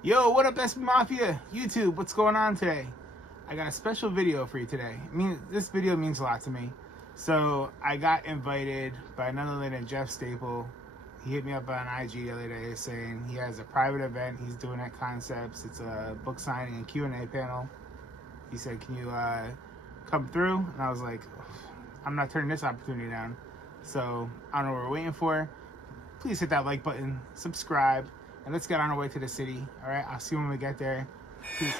Yo, what up, SB Mafia? YouTube, what's going on today? I got a special video for you today. This video means a lot to me. So, I got invited by none other than Jeff Staple. He hit me up on IG the other day saying he has a private event he's doing at Concepts. It's a book signing and Q&A panel. He said, can you come through? And I was like, I'm not turning this opportunity down. So, I don't know what we're waiting for. Please hit that like button, subscribe, and let's get on our way to the city. All right, I'll see you when we get there. Peace.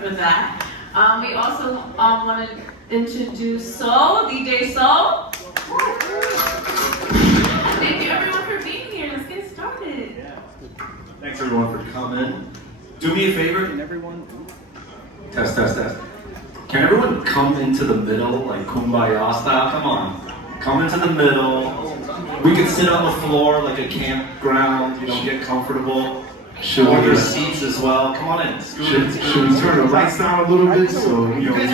For that. We also want to introduce Soul, DJ Soul. Thank you everyone for being here. Let's get started. Yeah. Thanks everyone for coming. Do me a favor. Can everyone test. Can everyone come into the middle like Kumbaya style? Come on. Come into the middle. We can sit on the floor like a campground, get comfortable. Or your seats as well. Come on in. Should we turn the lights down a little bit? So you guys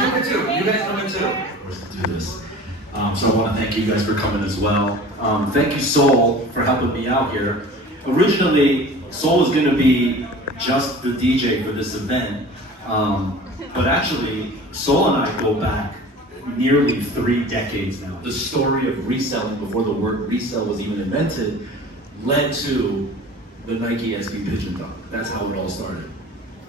come in too. Let's do this. So I want to thank you guys for coming as well. Thank you, Soul, for helping me out here. Originally, Soul was going to be just the DJ for this event, but actually, Soul and I go back nearly 3 decades now. The story of reselling before the word resell was even invented led to the Nike SB Pigeon Dunk. That's how it all started.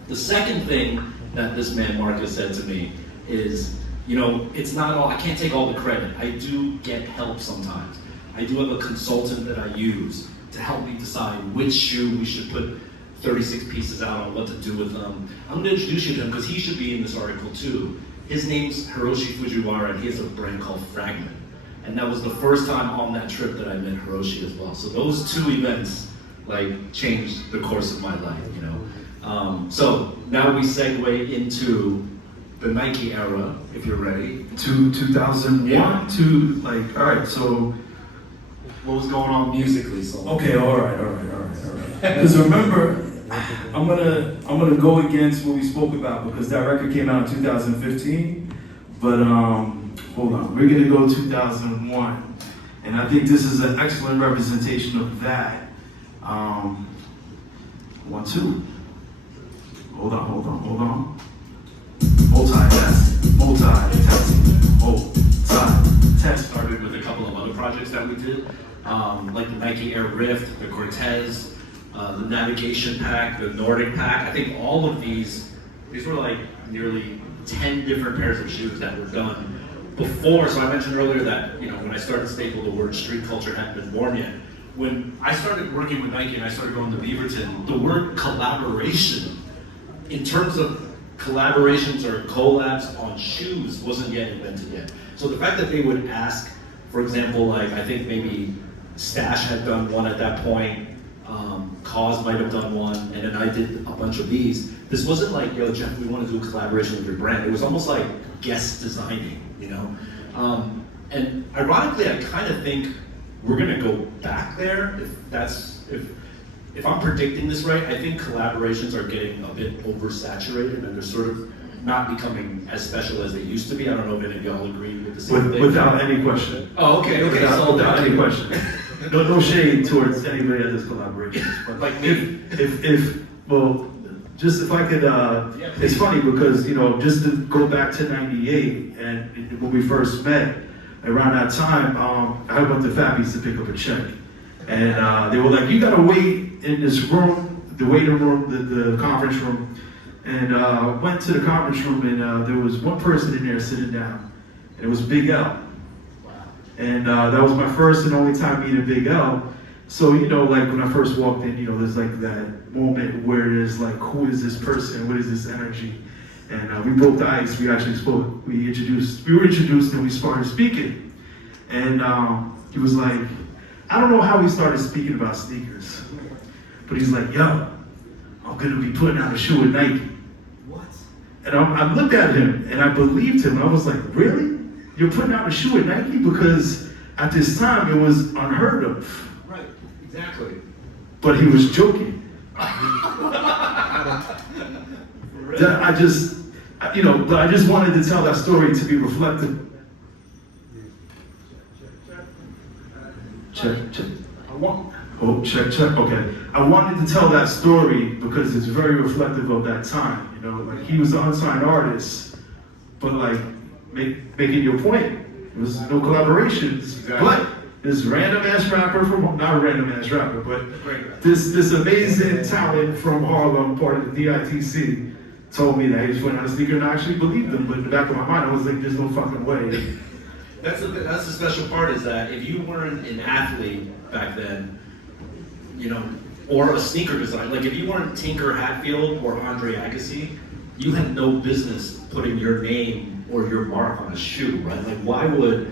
The second thing that this man Marcus said to me is, it's not all, I can't take all the credit. I do get help sometimes. I do have a consultant that I use to help me decide which shoe we should put 36 pieces out on, what to do with them. I'm gonna introduce you to him because he should be in this article too. His name's Hiroshi Fujiwara and he has a brand called Fragment. And that was the first time on that trip that I met Hiroshi as well. So those 2 events changed the course of my life, So now we segue into the Nike era, if you're ready. To 2001, yeah. All right, so. What was going on musically, so? Okay, all right. Because remember, I'm gonna go against what we spoke about because that record came out in 2015, but hold on, we're gonna go 2001. And I think this is an excellent representation of that. 1, 2. Hold on. Multi-test. Started with a couple of other projects that we did, like the Nike Air Rift, the Cortez, the Navigation Pack, the Nordic Pack. I think all of these were like nearly 10 different pairs of shoes that were done before. So I mentioned earlier that, when I started Staple, the word street culture hadn't been born yet. When I started working with Nike and I started going to Beaverton, the word collaboration, in terms of collaborations or collabs on shoes, wasn't yet invented yet. So the fact that they would ask, for example, I think maybe Stash had done one at that point, Cause might have done one, and then I did a bunch of these. This wasn't like, yo, Jeff, we want to do a collaboration with your brand. It was almost like guest designing, And ironically, I kind of think we're gonna go back there. If I'm predicting this right, I think collaborations are getting a bit oversaturated and they're sort of not becoming as special as they used to be. I don't know if any of y'all agree with the same thing. Without any question. Oh, okay. Without any question. No shade towards anybody that does collaborations. But like me. Well, just if I could, it's funny because, you know, just to go back to 98 and when we first met, around that time, I went to Fabby's to pick up a check. And they were like, you gotta wait in this room, the waiting room, the conference room. And went to the conference room and there was one person in there sitting down. And it was Big L. And that was my first and only time meeting Big L. So, you know, like when I first walked in, you know, there's like that moment where there's like, who is this person? What is this energy? And we broke the ice. We actually spoke. We were introduced and we started speaking. And he was like, I don't know how we started speaking about sneakers, but he's like, yo, I'm gonna be putting out a shoe with Nike. What? And I looked at him and I believed him. I was like, really? You're putting out a shoe with Nike? Because at this time it was unheard of. Right, exactly. But he was joking. I just, you know, but I just wanted to tell that story to be reflective. Check. Check. Okay. I wanted to tell that story because it's very reflective of that time. You know, like he was an unsigned artist, but like making your point, it was no collaborations. Exactly. But this random ass rapper from, not a random ass rapper, but this amazing talent from Harlem, part of the DITC, told me that he was putting out a sneaker, and I actually believed him. But in the back of my mind, I was like, there's no fucking way. That's the special part, is that if you weren't an athlete back then, you know, or a sneaker designer, like if you weren't Tinker Hatfield or Andre Agassi, you had no business putting your name or your mark on a shoe, right? Like why would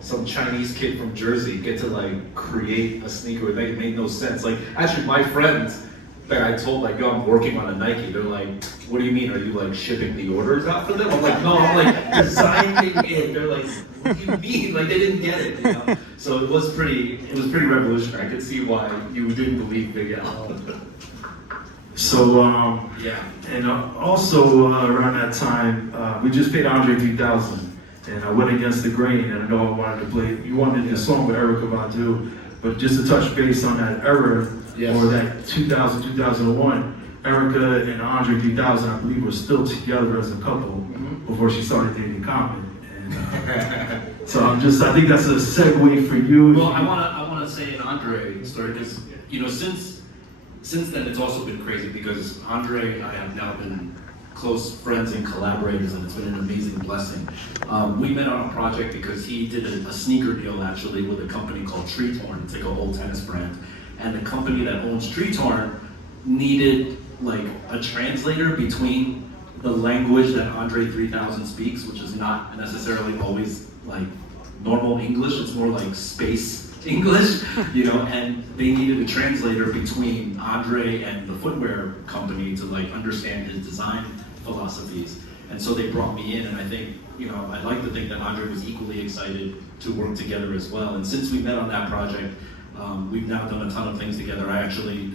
some Chinese kid from Jersey get to like create a sneaker? It made no sense. Like actually my friends that I told, like, yo, I'm working on a Nike, they're like, what do you mean? Are you like shipping the orders out for them? I'm like, no, I'm like designing it. They're like, what do you mean? Like they didn't get it, you know? So it was pretty revolutionary. I could see why you didn't believe Big L. So, yeah. And also around that time, we just paid Andre 3000, and I went against the grain, and I know I wanted to play, you wanted the song with Erykah Badu, but just to touch base on that era, yes, or that 2000, 2001, Erykah and Andre 3000, I believe, were still together as a couple before she started dating Common. And so I think that's a segue for you. Well, I wanna say an Andre story, because, you know, since then it's also been crazy because Andre and I have now been close friends and collaborators, and it's been an amazing blessing. We met on a project because he did a sneaker deal actually with a company called Tree Torn. It's like a whole tennis brand. And the company that owns Tree Torn needed like a translator between the language that Andre 3000 speaks, which is not necessarily always like normal English, it's more like space English, you know, and they needed a translator between Andre and the footwear company to like understand his design philosophies. And so they brought me in, and I think, you know, I'd like to think that Andre was equally excited to work together as well. And since we met on that project, we've now done a ton of things together. I actually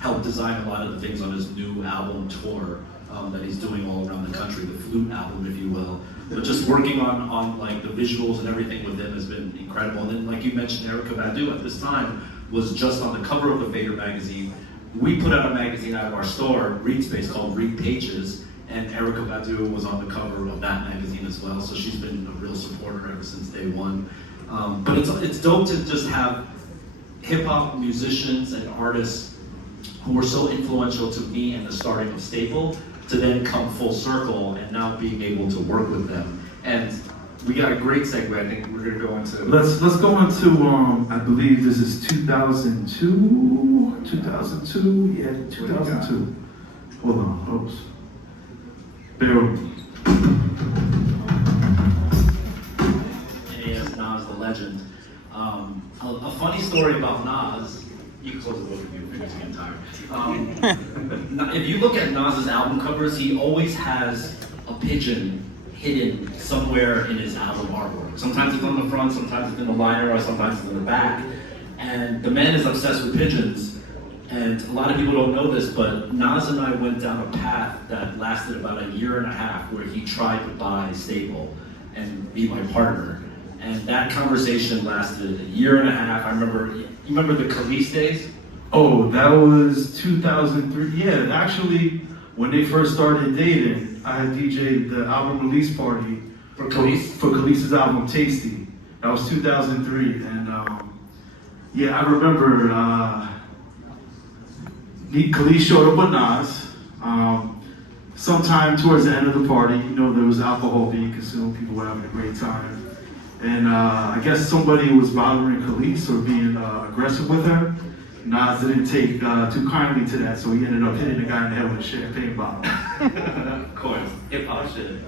helped design a lot of the things on his new album tour that he's doing all around the country, the Flute album, if you will. But just working on like the visuals and everything with him has been incredible. And then, like you mentioned, Erykah Badu at this time was just on the cover of the Vader magazine. We put out a magazine out of our store, Read Space, called Read Pages, and Erykah Badu was on the cover of that magazine as well. So she's been a real supporter ever since day one. But it's dope to just have hip hop musicians and artists who were so influential to me and the starting of Staple to then come full circle and now being able to work with them. And we got a great segue. I think we're gonna go into. Let's go into I believe this is 2002. 2002, yeah, 2002. Hold on, oops. Bear with me. Yes, Nas the legend. A funny story about Nas. You can close the book if your fingers getting tired. If you look at Nas's album covers, he always has a pigeon hidden somewhere in his album artwork. Sometimes it's on the front, sometimes it's in the liner, or sometimes it's in the back. And the man is obsessed with pigeons. And a lot of people don't know this, but Nas and I went down a path that lasted about a year and a half where he tried to buy Staple and be my partner. And that conversation lasted a year and a half. I remember, you remember the Khalees days? Oh, that was 2003. Yeah, actually, when they first started dating, I had DJ'd the album release party For Khalees? for Khalees's album Tasty. That was 2003, and yeah, I remember Khalees showed up with Nas. Sometime towards the end of the party, you know, there was alcohol being consumed, people were having a great time. And I guess somebody was bothering Khalees or being aggressive with her. Nas didn't take too kindly to that, so he ended up hitting the guy in the head with a champagne bottle. Of course, hip-hop shit.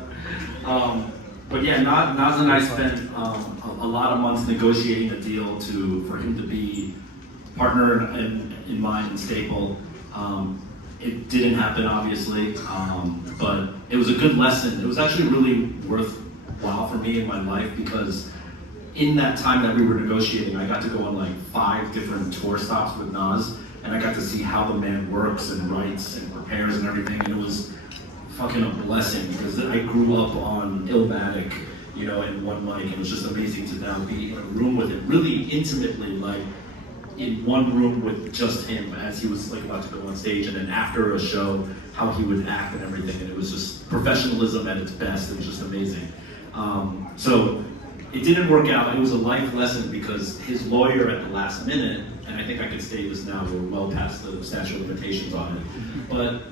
But yeah, Nas and I spent a lot of months negotiating a deal for him to be partner in mine and Staple. It didn't happen, obviously, but it was a good lesson. It was actually really worthwhile for me in my life because in that time that we were negotiating, I got to go on like 5 different tour stops with Nas, and I got to see how the man works and writes and prepares and everything, and it was fucking a blessing because I grew up on Illmatic, you know, in one mic, and it was just amazing to now be in a room with him, really intimately, like in one room with just him as he was like about to go on stage, and then after a show, how he would act and everything, and it was just professionalism at its best. It was just amazing. So it didn't work out. It was a life lesson because his lawyer at the last minute, and I think I can say this now, we're well past the statute of limitations on it, but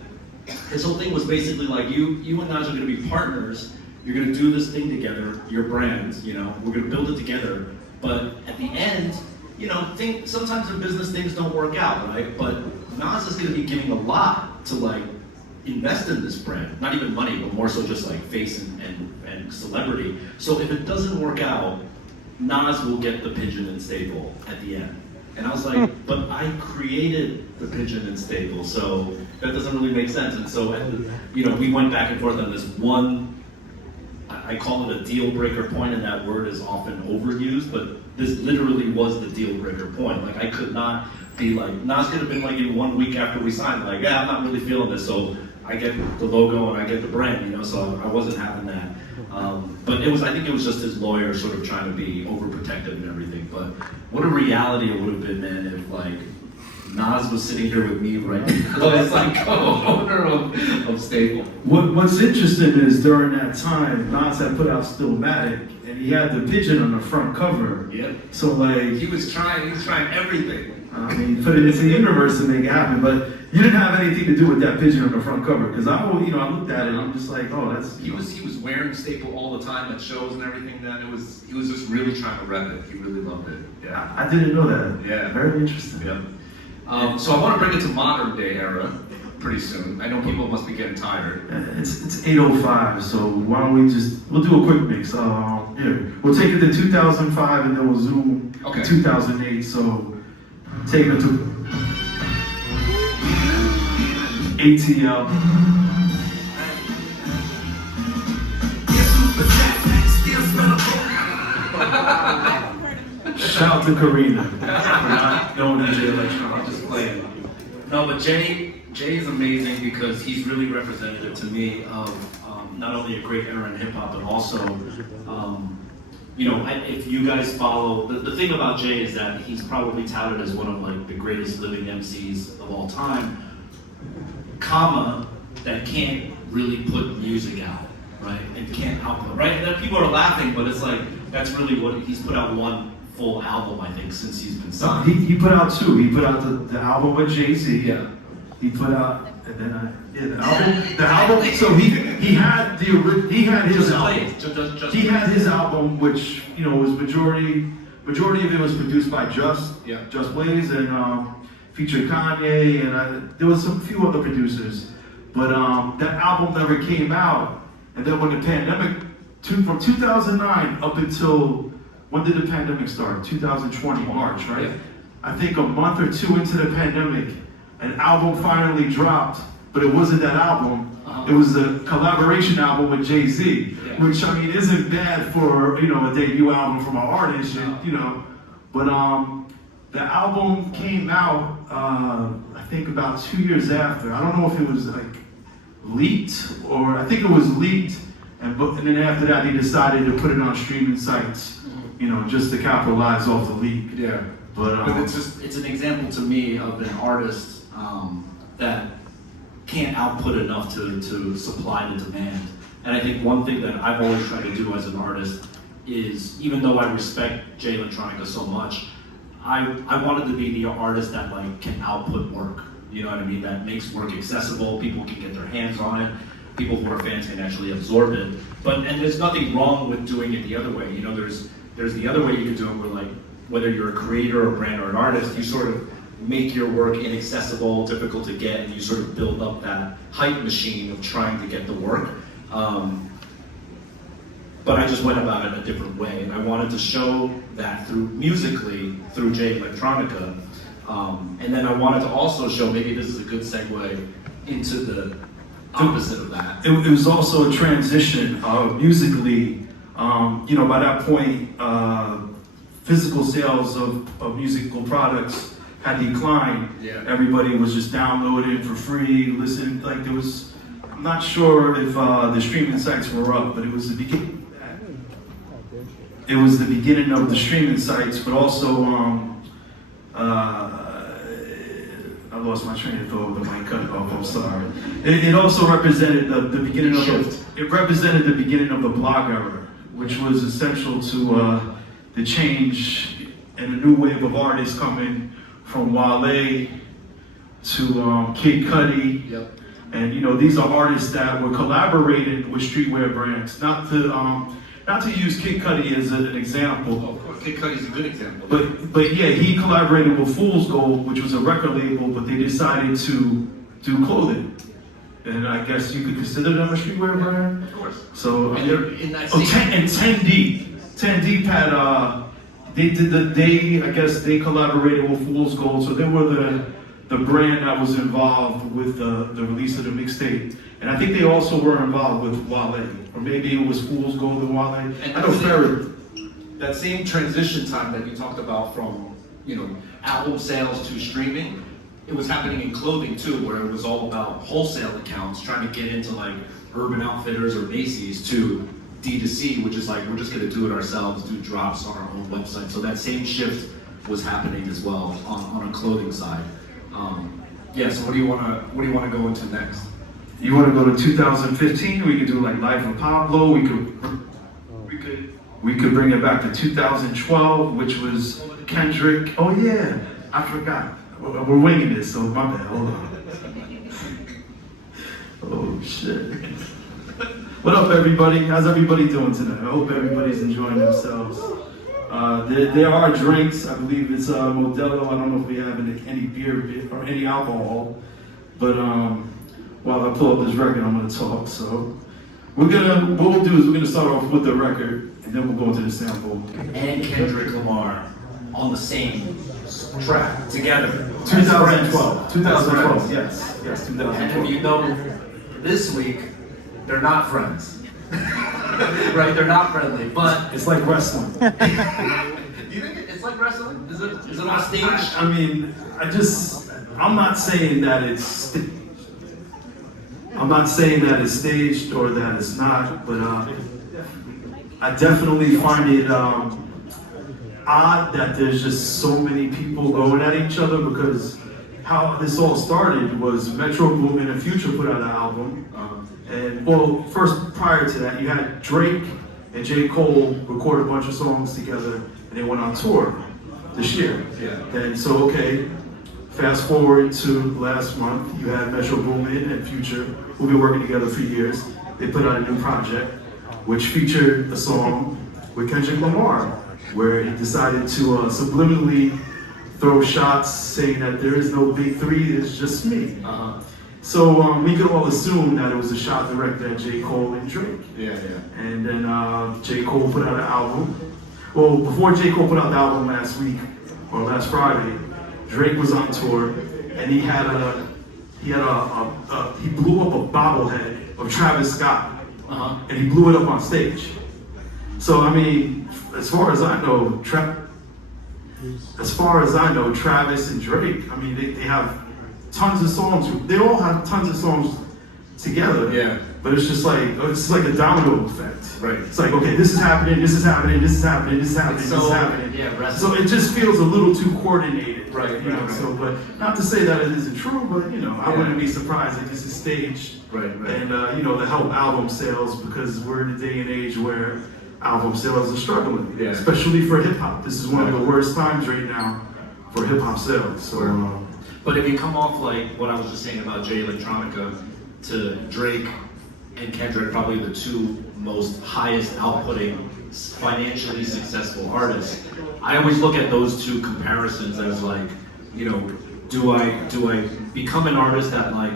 his whole thing was basically like, you and Nas are gonna be partners, you're gonna do this thing together, your brand, you know, we're gonna build it together, but at the end, you know, sometimes in business things don't work out, right? But Nas is gonna be giving a lot to like invest in this brand. Not even money, but more so just like face and celebrity. So if it doesn't work out, Nas will get the Pigeon and Staple at the end. And I was like, but I created the Pigeon and Staple, so that doesn't really make sense. And so, you know, we went back and forth on this one, I call it a deal breaker point, and that word is often overused, but this literally was the deal breaker point. Like I could not be like, Nas could have been like in 1 week after we signed, like, yeah, I'm not really feeling this, so I get the logo and I get the brand, you know, so I wasn't having that. But I think it was just his lawyer sort of trying to be overprotective and everything. But what a reality it would have been, man, if like Nas was sitting here with me right now as like co-owner of Staple. What's interesting is during that time, Nas had put out Stillmatic, and he had the Pigeon on the front cover. Yeah. So like He was trying everything. I mean, put it into the universe to make it happen, but you didn't have anything to do with that Pigeon on the front cover, because I looked at it and I'm just like, oh, that's. He was wearing Staple all the time at shows and everything. Then he was just really trying to rep it. He really loved it. Yeah. I didn't know that. Yeah. Very interesting. Yeah. So I want to bring it to modern day era pretty soon. I know people must be getting tired. It's 8:05, so why don't we'll do a quick mix. Here, we'll take it to 2005 and then we'll zoom to 2008. So take it to ATL. Shout out to Karina for not knowing DJ Electron. I'm just playing. No, but Jay is amazing because he's really representative to me of not only a great era in hip hop, but also, you know, if you guys follow, the thing about Jay is that he's probably touted as one of like the greatest living MCs of all time, comma, that can't really put music out, right? And can't output, right? And then people are laughing, but it's like, that's really what, he's put out one full album, I think, since he's been signed. He put out 2. He put out the album with JayZ. Yeah. He put out, and then the album. So he had his album. He had his album, which was majority of it was produced by Just Blaze, and featured Kanye, and there was some few other producers. But that album never came out. And then when the pandemic, from 2009 up until, when did the pandemic start? 2020, March, right? Yeah. I think a month or 2 into the pandemic, an album finally dropped, but it wasn't that album. It was a collaboration album with JayZ, which I mean isn't bad for a debut album from an artist, But the album came out I think about 2 years after. I don't know if it was like leaked, or I think it was leaked, and then after that they decided to put it on streaming sites, just to capitalize off the leak. Yeah. But it's an example to me of an artist that can't output enough to supply the demand. And I think one thing that I've always tried to do as an artist is, even though I respect Jay Electronica so much, I wanted to be the artist that like can output work. You know what I mean? That makes work accessible. People can get their hands on it. People who are fans can actually absorb it. And there's nothing wrong with doing it the other way. You know, there's the other way you can do it, where like whether you're a creator, a brand, or an artist, you sort of make your work inaccessible, difficult to get, and you sort of build up that hype machine of trying to get the work. But I just went about it a different way, and I wanted to show that musically through Jay Electronica, and then I wanted to also show, maybe this is a good segue into the opposite of that. it was also a transition musically. You know, by that point, physical sales of musical products had declined. Yeah. Everybody was just downloading for free, listening. Like there was, I'm not sure if the streaming sites were up, but it was the beginning. It was the beginning of the streaming sites, but also I lost my train of thought, but my cut off. I'm sorry. It also represented the beginning of it represented the beginning of the blog era, which was essential to the change and a new wave of artists coming from Wale to Kid Cudi. Yep. And you know, these are artists that were collaborating with streetwear brands. Not to use Kid Cudi as an example. Oh, of course, Kid Cudi's a good example. But yeah, he collaborated with Fool's Gold, which was a record label, but they decided to do clothing. And I guess you could consider them a streetwear brand. Of course. So And they're in that 10 Deep had I guess they collaborated with Fool's Gold, so they were the brand that was involved with the release of the mixtape. And I think they also were involved with Wale, or maybe it was Fool's Gold and Wale. And I know Ferry. that same transition time that you talked about from, you know, album sales to streaming, it was happening in clothing too, where it was all about wholesale accounts trying to get into like Urban Outfitters or Macy's, to D2C, which is like, we're just gonna do it ourselves, do drops on our own website. So that same shift was happening as well on a clothing side. Yeah, so what do you wanna go into next? You want to go to 2015? We could do like Life of Pablo. We could bring it back to 2012, which was Kendrick. Oh yeah, I forgot. We're winging this, so my bad. Hold on. Oh shit. What up, everybody? How's everybody doing tonight? I hope everybody's enjoying themselves. There are drinks. I believe it's Modelo. I don't know if we have any beer or any alcohol, but while I pull up this record, I'm gonna talk. So what we'll do is we're gonna start off with the record, and then we'll go into the sample. And Kendrick Lamar on the same track together. 2012. 2012. Yes, 2012. And you know, this week they're not friends, right? They're not friendly, but It's like wrestling. do you think it's like wrestling? Is it on stage? I mean, I'm not saying that it's. I'm not saying that it's staged or that it's not, but I definitely find it odd that there's just so many people going at each other, because how this all started was Metro Boomin and Future put out an album. And well, first, prior to that, you had Drake and J. Cole record a bunch of songs together, and they went on tour this year. Yeah. And so, okay, fast forward to last month, you had Metro Boomin and Future, who've been working together for years. They put out a new project, which featured a song with Kendrick Lamar, where he decided to subliminally throw shots saying that there is no big three, it's just me. So we could all assume that it was a shot directed at J. Cole and Drake. Yeah. And then J. Cole put out an album. Well, before J. Cole put out the album last week, or last Friday, Drake was on tour, and he blew up a bobblehead of Travis Scott, and he blew it up on stage. So I mean, as far as I know, Travis and Drake, I mean, they have tons of songs. They all have tons of songs together. Yeah. But it's just like a domino effect. Right. It's like, okay, this is happening, this is happening, this is happening, this is happening, It's this is so- happening. yeah, so it just feels a little too coordinated. Right, You know, right, right. so, but not to say that it isn't true, but you know, I Yeah. wouldn't be surprised if this is staged. Right, right. And you know, to help album sales, because we're in a day and age where album sales are struggling, Yeah. especially for hip hop. This is one of the worst times right now for hip hop sales. So. But if you come off like what I was just saying about Jay Electronica to Drake and Kendrick, probably the two most highest outputting, financially successful artists, I always look at those two comparisons as like, you know, do I become an artist that like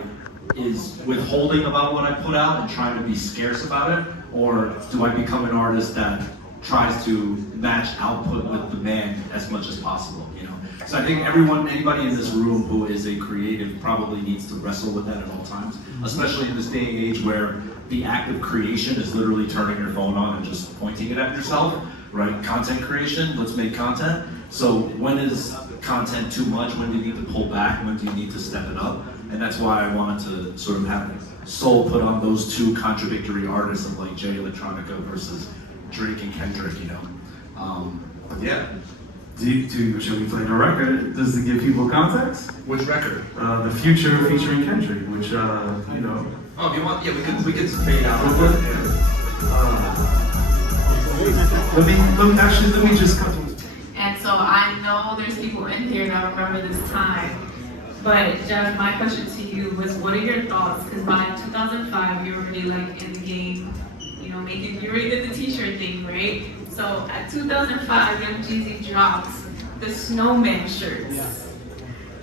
is withholding about what I put out and trying to be scarce about it, or do I become an artist that tries to match output with demand as much as possible, you know? So I think anybody in this room who is a creative probably needs to wrestle with that at all times, especially in this day and age where the act of creation is literally turning your phone on and just pointing it at yourself, right? Content creation, let's make content. So when is content too much? When do you need to pull back? When do you need to step it up? And that's why I wanted to sort of have Soul put on those two contradictory artists of like Jay Electronica versus Drake and Kendrick, you know. But yeah. Should we play the record? Does it give people context? Which record? The Future featuring Kendrick, which you know. Oh, if you want, yeah, we could fade out a little bit. Let me just cut to. And so I know there's people in here that remember this time. But Jeff, my question to you was, what are your thoughts? Because by 2005, you were already like in the game, you know, you already did the t-shirt thing, right? So at 2005, Young JayZ drops the snowman shirts.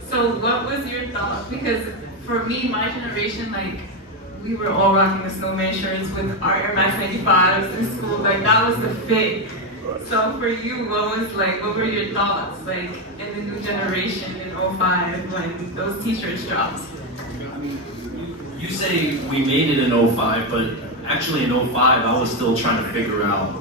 So what was your thought? Because for me, my generation, like, we were all rocking the snowman shirts with our Air Max 95s in school. Like, that was the fit. So for you, what were your thoughts, like, in the new generation in 05 when those t-shirts dropped? You say we made it in 05, but actually in 05, I was still trying to figure out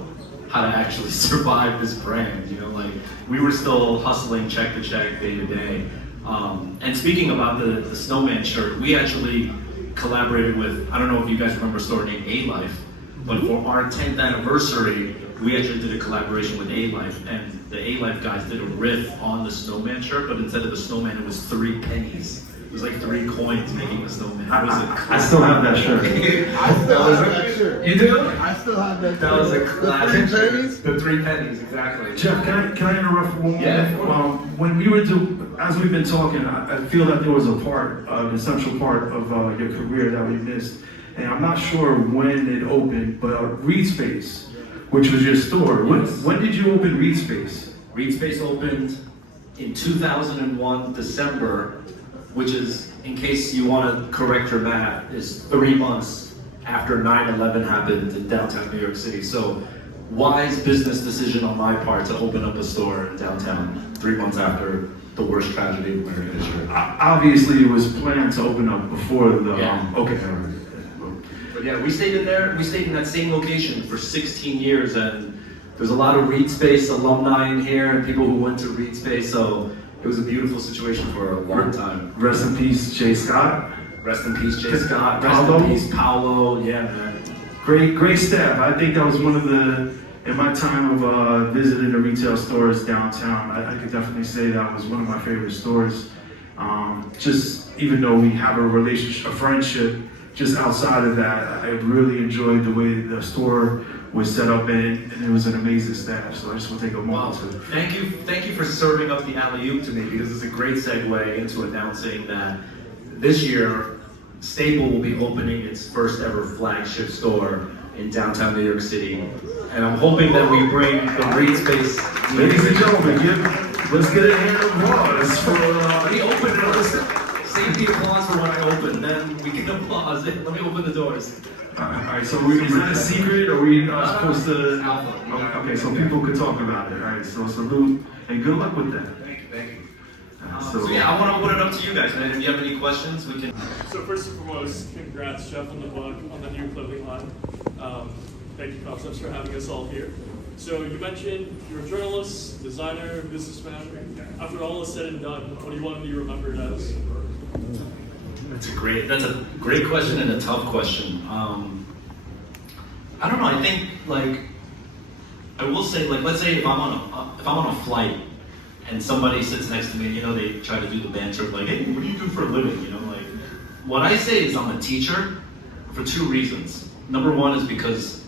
how to actually survive this brand, you know, like, we were still hustling check to check, day to day. And speaking about the snowman shirt, we actually collaborated with, I don't know if you guys remember a store named A-Life, but for our 10th anniversary, we actually did a collaboration with A-Life, and the A-Life guys did a riff on the snowman shirt, but instead of the snowman, it was 3 pennies. It was like 3 coins making the snowman. I still have that shirt. I still have that shirt. You do? I still have that shirt. That was a classic. The 3 pennies? The 3 pennies, exactly. Jeff, can I interrupt for one moment? Yeah. When we were as we've been talking, I feel that there was a part, an essential part of your career that we missed. And I'm not sure when it opened, but Reed Space, which was your store. When did you open Reed Space? Reed Space opened in 2001, December, which is, in case you want to correct your math, is 3 months after 9/11 happened in downtown New York City. So, wise business decision on my part to open up a store in downtown 3 months after the worst tragedy of American history. Obviously, it was planned to open up before the. Yeah. Okay. But yeah, we stayed in there. We stayed in that same location for 16 years, and there's a lot of Reed Space alumni in here and people who went to Reed Space. So it was a beautiful situation for a long time. Rest in peace, Jay Scott. Rest in peace, Jay Scott. Rest in peace, Paolo. Yeah, man. Great staff. I think that was one of the, in my time of visiting the retail stores downtown, I could definitely say that was one of my favorite stores. Just even though we have a relationship, a friendship, just outside of that, I really enjoyed the way the store was set up and it was an amazing staff. So I just want to take a moment to. Thank you for serving up the alley-oop to me, because it's a great segue into announcing that this year, Staple will be opening its first ever flagship store in downtown New York City. And I'm hoping that we bring the Reed Space. Ladies and gentlemen, let's get a hand of applause for Let me open it. Save the applause for when I open, then we can applause. Let me open the doors. Alright, so is that a secret, or are we supposed to? Okay, so people could talk about it. Alright, so salute and good luck with that. Thank you. So yeah, I want to open it up to you guys, man. If you have any questions, we can. So first and foremost, congrats, Jeff, on the book, on the new clothing line. Thank you, Concepts, for having us all here. So you mentioned you're a journalist, designer, businessman. After all is said and done, what do you want to be remembered as? That's a great question and a tough question. I don't know. I think like I will say like let's say if I'm on a flight and somebody sits next to me, you know, they try to do the banter like, hey, what do you do for a living? You know, like what I say is I'm a teacher for two reasons. Number one is because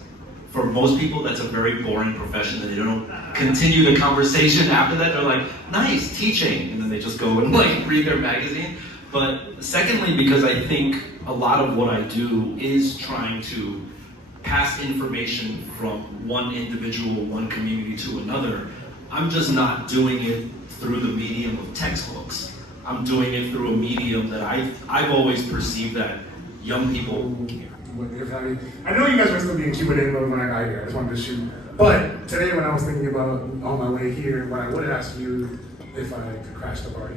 for most people that's a very boring profession and they don't continue the conversation after that. They're like, nice teaching, and then they just go and like read their magazine. But secondly, because I think a lot of what I do is trying to pass information from one individual, one community to another. I'm just not doing it through the medium of textbooks. I'm doing it through a medium that I've always perceived that young people. I know you guys were still being Q&A mode when I got here. I just wanted to shoot. But today, when I was thinking about on my way here, what I would ask you if I could crash the party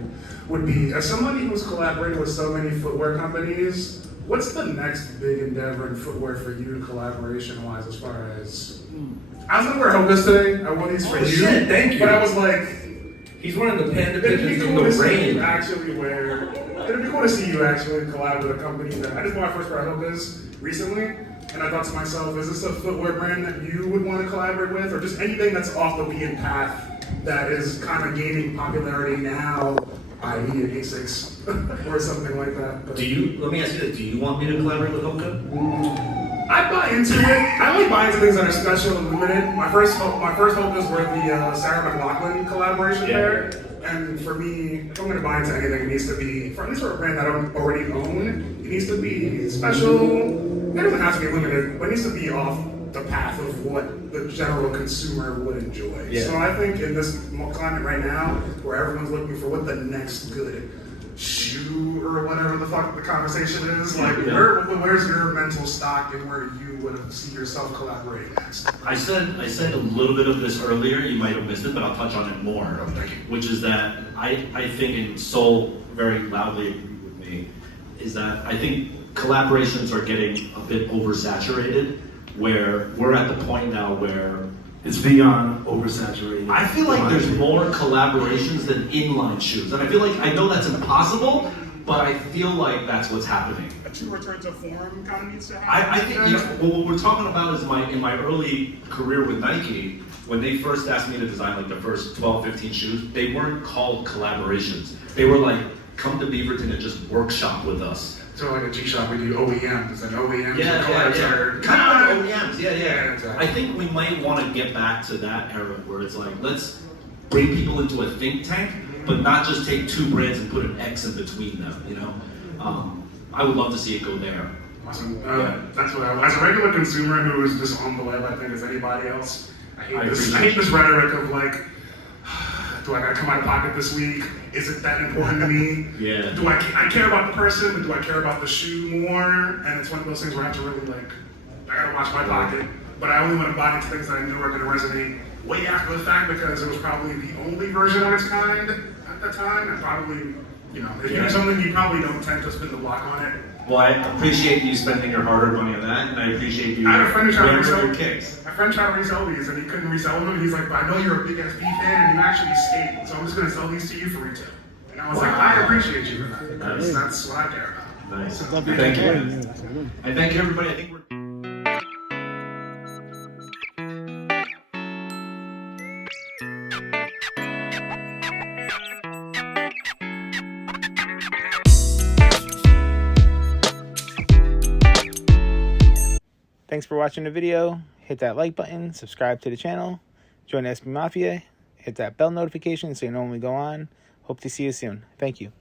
would be, as somebody who's collaborated with so many footwear companies, what's the next big endeavor in footwear for you, collaboration-wise, as far as... I was gonna wear Hokas today. I wore these for you. Shit, thank you. But I was like... He's wearing the panda It'd be pigeons cool in to the see rain. you actually wear... It'd be cool to see you actually collab with a company that... I just bought my first pair of Hokas recently, and I thought to myself, is this a footwear brand that you would want to collaborate with, or just anything that's off the beaten path that is kind of gaining popularity now, i.e. an A6 or something like that? But Let me ask you this, do you want me to collaborate with Hoka? I buy into it. I only buy into things that are special and limited. My first Hokas were the Sarah McLachlan collaboration pair. And for me, if I'm going to buy into anything, it needs to be, at least for a brand that I don't already own, it needs to be special. It doesn't have to be limited, but it needs to be off the path of what the general consumer would enjoy. Yeah. So I think in this climate right now, where everyone's looking for what the next good shoe or whatever the fuck the conversation is, like where's your mental stock and where you would see yourself collaborating next? I said a little bit of this earlier, you might have missed it, but I'll touch on it more. Oh, thank you. Which is that I think, and Sol very loudly agreed with me, is that I think collaborations are getting a bit oversaturated, where we're at the point now where It's beyond oversaturated. I feel like there's more collaborations than inline shoes. And I feel like, I know that's impossible, but I feel like that's what's happening. A true return to form kind of needs to happen. I think, well, what we're talking about is in my early career with Nike, when they first asked me to design like the first 12, 15 shoes, they weren't called collaborations. They were like, come to Beaverton and just workshop with us. So like a G-Shop, we do OEMs, and OEMs Yeah, and collabs are kind of like OEMs, yeah. exactly. I think we might want to get back to that era where it's like, let's bring people into a think tank, but not just take two brands and put an X in between them, you know? I would love to see it go there. Awesome. That's what as a regular consumer who is just on the web, I think, as anybody else, I hate this rhetoric of like, do I gotta come out of pocket this week? Is it that important to me? Yeah. Do I care about the person, but do I care about the shoe more? And it's one of those things where I have to really like, I gotta watch my pocket, but I only want to buy into things that I know are gonna resonate way after the fact because it was probably the only version of its kind at the time, and probably, you know, if you do something, you probably don't tend to spin the block on it. Well, I appreciate you spending your hard-earned money on that, and I appreciate you I had a friend who tried to wearing resell your kicks. My friend tried to resell these and he couldn't resell them. He's like, but I know you're a big SB fan and you actually skate, so I'm just gonna sell these to you for retail. And I was like, I appreciate you for that because that's what I care about. Nice. So that'd be Thank you. great. And thank you, everybody. I think we're... Thanks for watching the video. Hit that like button, subscribe to the channel, join SB Mafia, hit that bell notification so you know when we go on. Hope to see you soon. Thank you.